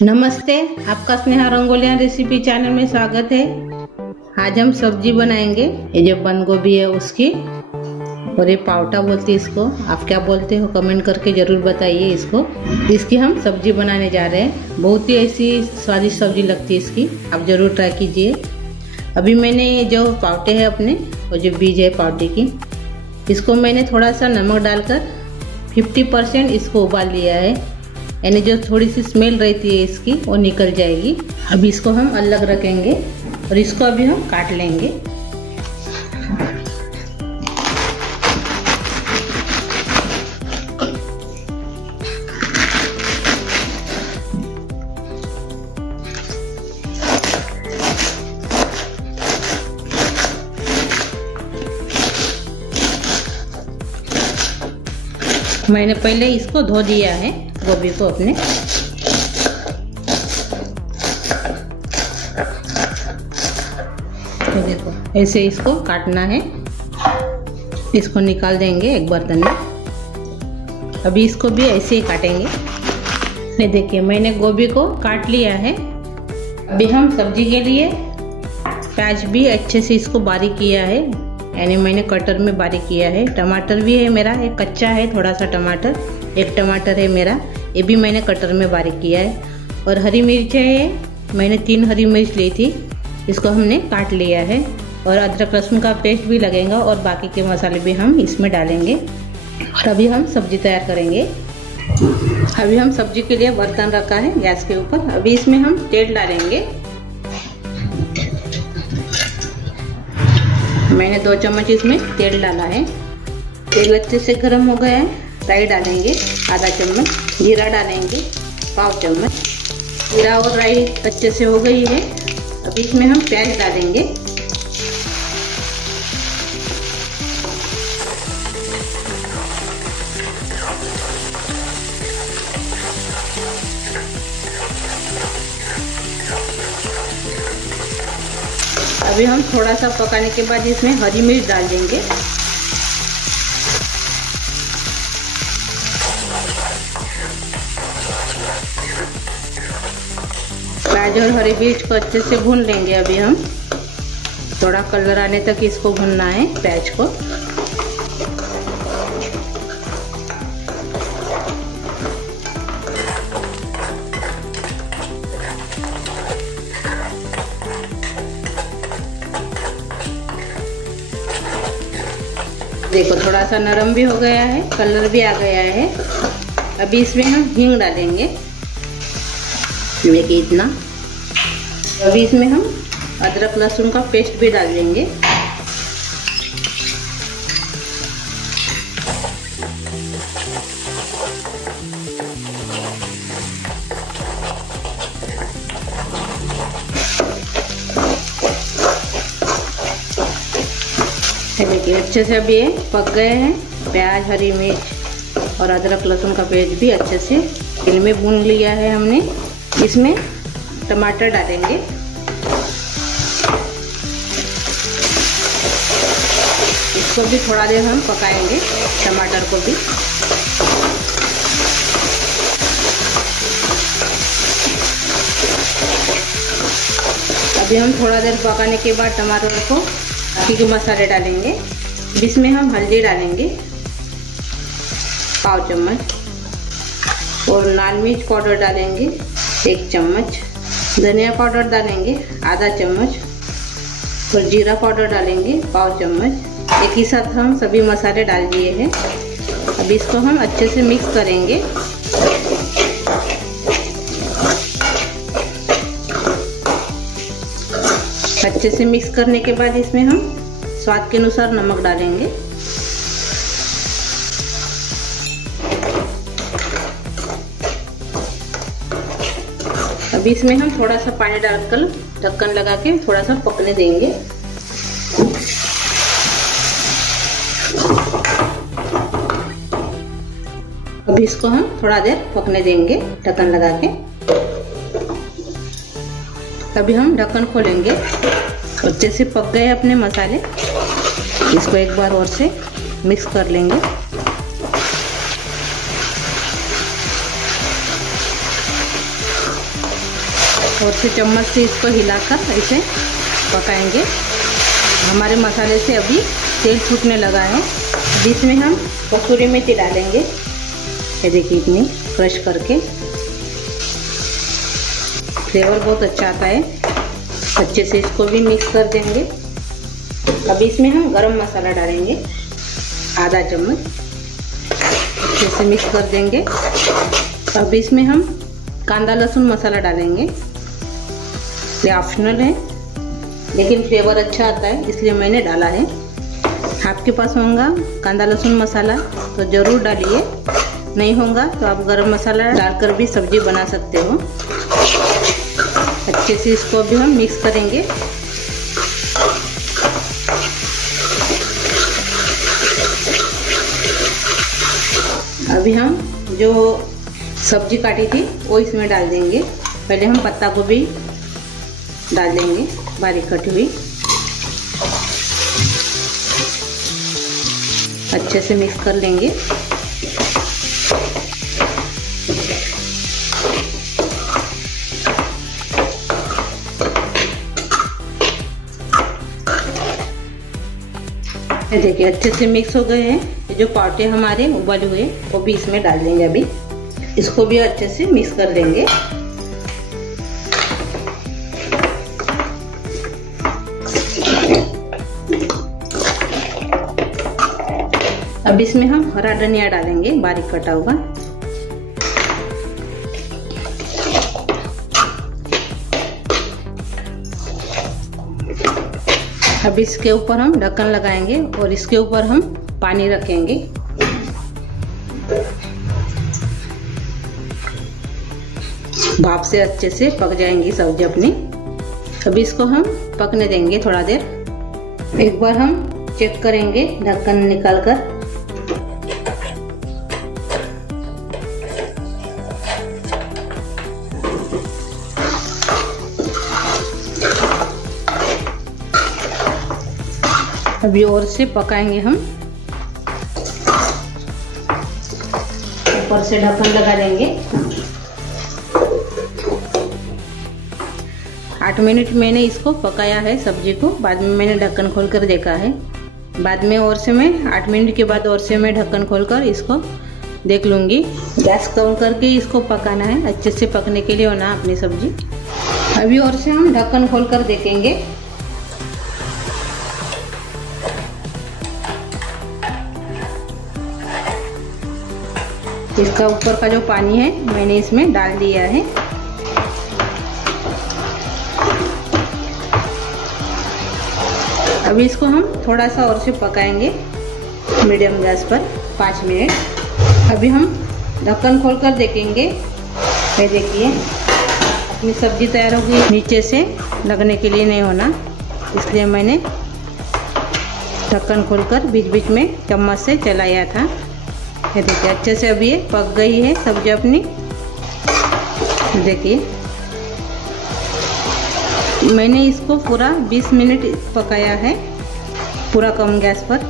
नमस्ते, आपका Sneha रंगोलिया recipe channel में स्वागत है। आज हम सब्जी बनाएंगे। ये जो बंद गोभी है उसकी, और ये पावटा बोलते हैं इसको। आप क्या बोलते हो कमेंट करके जरूर बताइए इसको। इसकी हम सब्जी बनाने जा रहे हैं। बहुत ही ऐसी स्वादिष्ट सब्जी लगती है इसकी, आप जरूर ट्राई कीजिए। अभी मैंने ये जो पावटे हैं अपने, और जो बीज है पावटे की, इसको मैंने थोड़ा सा नमक डालकर 50% इसको उबाल लिया है। यानी जो थोड़ी सी स्मेल रहती है इसकी वो निकल जाएगी। अभी इसको हम अलग रखेंगे और इसको अभी हम काट लेंगे। मैंने पहले इसको धो दिया है, गोभी को अपने। तो देखो ऐसे इसको काटना है। इसको निकाल देंगे एक बर्तन में। अभी इसको भी ऐसे ही काटेंगे। ये देखिए मैंने गोभी को काट लिया है। अभी हम सब्जी के लिए प्याज भी अच्छे से इसको बारीक किया है, यानी मैंने कटर में बारीक किया है। टमाटर भी है मेरा, एक कच्चा है थोड़ा सा टमाटर, एक टमाटर है मेरा, ये भी मैंने कटर में बारीक किया है। और हरी मिर्च है, मैंने 3 हरी मिर्च ली थी, इसको हमने काट लिया है। और अदरक लहसुन का पेस्ट भी लगेगा और बाकी के मसाले भी हम इसमें डालेंगे। और अभी हम सब्जी तैयार करेंगे। अभी हम सब्जी के लिए बर्तन रखा है गैस के ऊपर। अभी इसमें हम तेल डालेंगे। मैंने 2 चम्मच इसमें तेल डाला है। तेल अच्छे से गर्म हो गया है। राई डालेंगे आधा चम्मच, जीरा डालेंगे पाव चम्मच। जीरा और राई अच्छे से हो गई है। अब इसमें हम प्याज डालेंगे। अभी हम थोड़ा सा पकाने के बाद इसमें हरी मिर्च डाल देंगे। प्याज और हरी मिर्च को अच्छे से भून लेंगे। अभी हम थोड़ा कलर आने तक इसको भूनना है प्याज को। देखो थोड़ा सा नरम भी हो गया है, कलर भी आ गया है। अभी इसमें हम हींग डालेंगे, देखिए इतना। अभी इसमें हम अदरक लहसुन का पेस्ट भी डाल देंगे। देखिए अच्छे से अभी ये पक गए हैं। प्याज, हरी मिर्च और अदरक लहसुन का पेस्ट भी अच्छे से तेल में भून लिया है हमने। इसमें टमाटर डालेंगे। इसको भी थोड़ा देर हम पकाएंगे, टमाटर को भी। अभी हम थोड़ा देर पकाने के बाद टमाटर को बाकी के मसाले डालेंगे। इसमें हम हल्दी डालेंगे पाव चम्मच, और लाल मिर्च पाउडर डालेंगे 1 चम्मच, धनिया पाउडर डालेंगे आधा चम्मच, और जीरा पाउडर डालेंगे पाव चम्मच। एक ही साथ हम सभी मसाले डाल दिए हैं। अब इसको हम अच्छे से मिक्स करेंगे। अच्छे से मिक्स करने के बाद इसमें हम स्वाद के अनुसार नमक डालेंगे। अभी इसमें हम थोड़ा सा पानी डालकर ढक्कन लगा के थोड़ा सा पकने देंगे। अभी इसको हम थोड़ा देर पकने देंगे ढक्कन लगा के। अभी हम ढक्कन खोलेंगे। अच्छे से पक गए अपने मसाले। इसको एक बार और से मिक्स कर लेंगे। और से चम्मच से इसको हिलाकर ऐसे पकाएंगे। हमारे मसाले से अभी तेल छूटने लगा है। अभी इसमें हम कसूरी मेथी डालेंगे। ये देखिए इतनी क्रश करके, फ्लेवर बहुत अच्छा आता है। अच्छे से इसको भी मिक्स कर देंगे। अभी इसमें हम गरम मसाला डालेंगे आधा चम्मच, अच्छे से मिक्स कर देंगे। अब इसमें हम कांदा लहसुन मसाला डालेंगे। ये ऑप्शनल है लेकिन फ्लेवर अच्छा आता है इसलिए मैंने डाला है। आपके पास होगा कांदा लहसुन मसाला तो ज़रूर डालिए, नहीं होगा तो आप गरम मसाला डालकर भी सब्जी बना सकते हो। अच्छे से इसको भी हम मिक्स करेंगे। अभी हम जो सब्जी काटी थी वो इसमें डाल देंगे। पहले हम पत्ता गोभी डाल देंगे बारीक कटी हुई। अच्छे से मिक्स कर लेंगे। देखिए अच्छे से मिक्स हो गए हैं। जो पावटे हमारे उबले हुए वो भी इसमें डाल देंगे। अभी इसको भी अच्छे से मिक्स कर देंगे। अब इसमें हम हरा धनिया डालेंगे बारीक कटा हुआ। अब इसके ऊपर हम ढक्कन लगाएंगे और इसके ऊपर हम पानी रखेंगे। भाप से अच्छे से पक जाएंगी सब्जी अपनी। अभी इसको हम पकने देंगे थोड़ा देर। एक बार हम चेक करेंगे ढक्कन निकालकर। अभी और से पकाएंगे हम। ऊपर से ढक्कन लगा देंगे। 8 मिनट मैंने इसको पकाया है सब्जी को। बाद में मैंने ढक्कन खोलकर देखा है। बाद में और से मैं 8 मिनट के बाद और से मैं ढक्कन खोलकर इसको देख लूँगी। गैस कम करके इसको पकाना है, अच्छे से पकने के लिए होना अपनी सब्जी। अभी और से हम ढक्कन खोलकर देखेंगे। इसका ऊपर का जो पानी है मैंने इसमें डाल दिया है। अभी इसको हम थोड़ा सा और से पकाएंगे मीडियम गैस पर 5 मिनट। अभी हम ढक्कन खोलकर देखेंगे। ये देखिए अपनी सब्जी तैयार हो गई। नीचे से लगने के लिए नहीं होना, इसलिए मैंने ढक्कन खोलकर बीच बीच में चम्मच से चलाया था। ये देखिए अच्छे से अभी ये पक गई है सब्जी अपनी। देखिए मैंने इसको पूरा 20 मिनट पकाया है, पूरा कम गैस पर।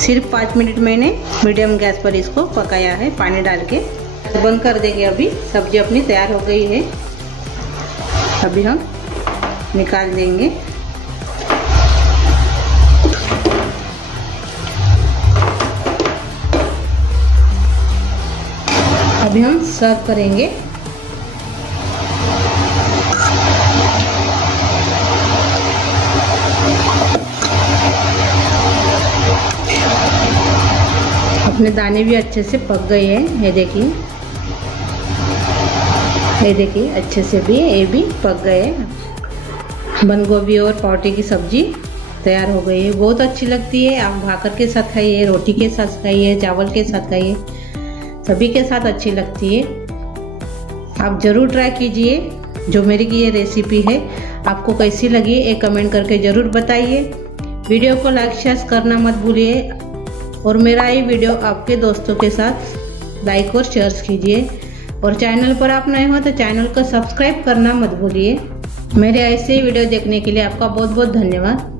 सिर्फ 5 मिनट मैंने मीडियम गैस पर इसको पकाया है पानी डाल के। बंद कर देंगे। अभी सब्जी अपनी तैयार हो गई है। अभी हम निकाल देंगे। अभी हम सर्व करेंगे। अपने दाने भी अच्छे से पक गए हैं। ये देखिए, ये देखिए अच्छे से भी ये भी पक गए। बंद गोभी और पावटे की सब्जी तैयार हो गई है। बहुत अच्छी लगती है। आप भाकर के साथ खाइए, रोटी के साथ खाइए, चावल के साथ खाइए, सभी के साथ अच्छी लगती है। आप ज़रूर ट्राई कीजिए। जो मेरी की ये रेसिपी है आपको कैसी लगी एक कमेंट करके ज़रूर बताइए। वीडियो को लाइक शेयर करना मत भूलिए और मेरा ये वीडियो आपके दोस्तों के साथ लाइक और शेयर कीजिए। और चैनल पर आप नए हो तो चैनल को सब्सक्राइब करना मत भूलिए। मेरे ऐसे वीडियो देखने के लिए आपका बहुत बहुत धन्यवाद।